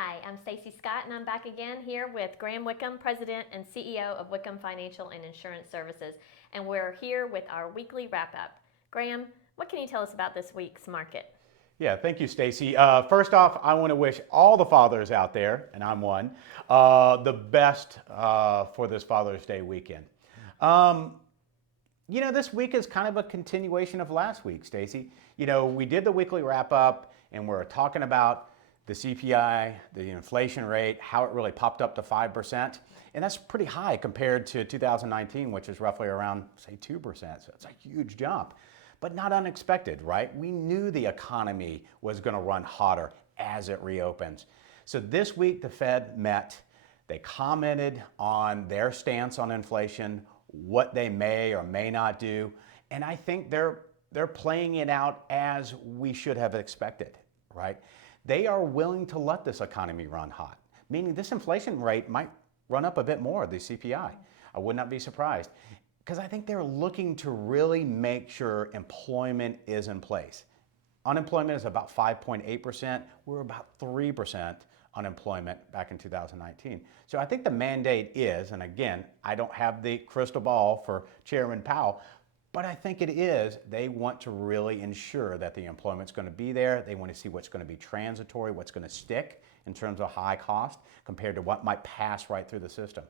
Hi, I'm Stacy Scott, and I'm back again here with Graham Wickham, President and CEO of Wickham Financial and Insurance Services, and we're here with our weekly wrap-up. Graham, what can you tell us about this week's market? Yeah, thank you, Stacy. First off, I want to wish all the fathers out there, and I'm one, the best for this Father's Day weekend. Um, this week is kind of a continuation of last week, Stacy. We did the weekly wrap up, and we're talking about the CPI, the inflation rate, how it really popped up to 5%. And that's pretty high compared to 2019, which is roughly around, say, 2%. So it's a huge jump, but not unexpected, right? We knew the economy was going to run hotter as it reopens. So this week, the Fed met. They commented on their stance on inflation, what they may or may not do. And I think they're playing it out as we should have expected, right? They are willing to let this economy run hot, meaning this inflation rate might run up a bit more, the CPI. I would not be surprised, because I think they're looking to really make sure employment is in place. Unemployment is about 5.8%. We're about 3% unemployment back in 2019. So I think the mandate is, and again, I don't have the crystal ball for Chairman Powell, but I think it is, they want to really ensure that the employment's going to be there. They want to see what's going to be transitory, what's going to stick in terms of high cost compared to what might pass right through the system.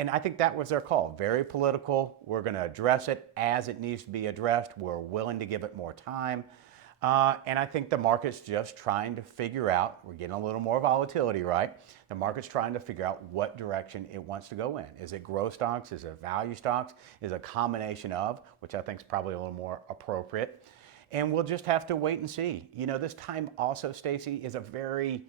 And I think that was their call. Very political. We're going to address it as it needs to be addressed. We're willing to give it more time. And I think the market's just trying to figure out, we're getting a little more volatility, right? The market's trying to figure out what direction it wants to go in. Is it growth stocks? Is it value stocks? Is it a combination of, which I think is probably a little more appropriate. And we'll just have to wait and see. This time also, Stacy, is a very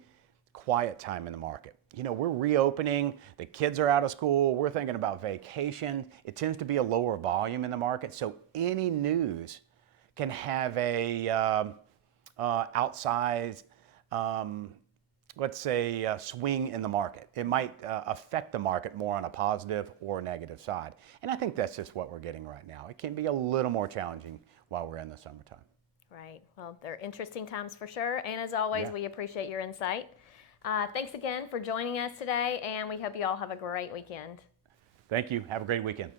quiet time in the market. We're reopening, the kids are out of school, we're thinking about vacation. It tends to be a lower volume in the market, so any news can have a outsized, let's say, swing in the market. It might affect the market more on a positive or negative side. And I think that's just what we're getting right now. It can be a little more challenging while we're in the summertime. Right. Well, they're interesting times for sure. And as always, we appreciate your insight. Thanks again for joining us today, and we hope you all have a great weekend. Thank you. Have a great weekend.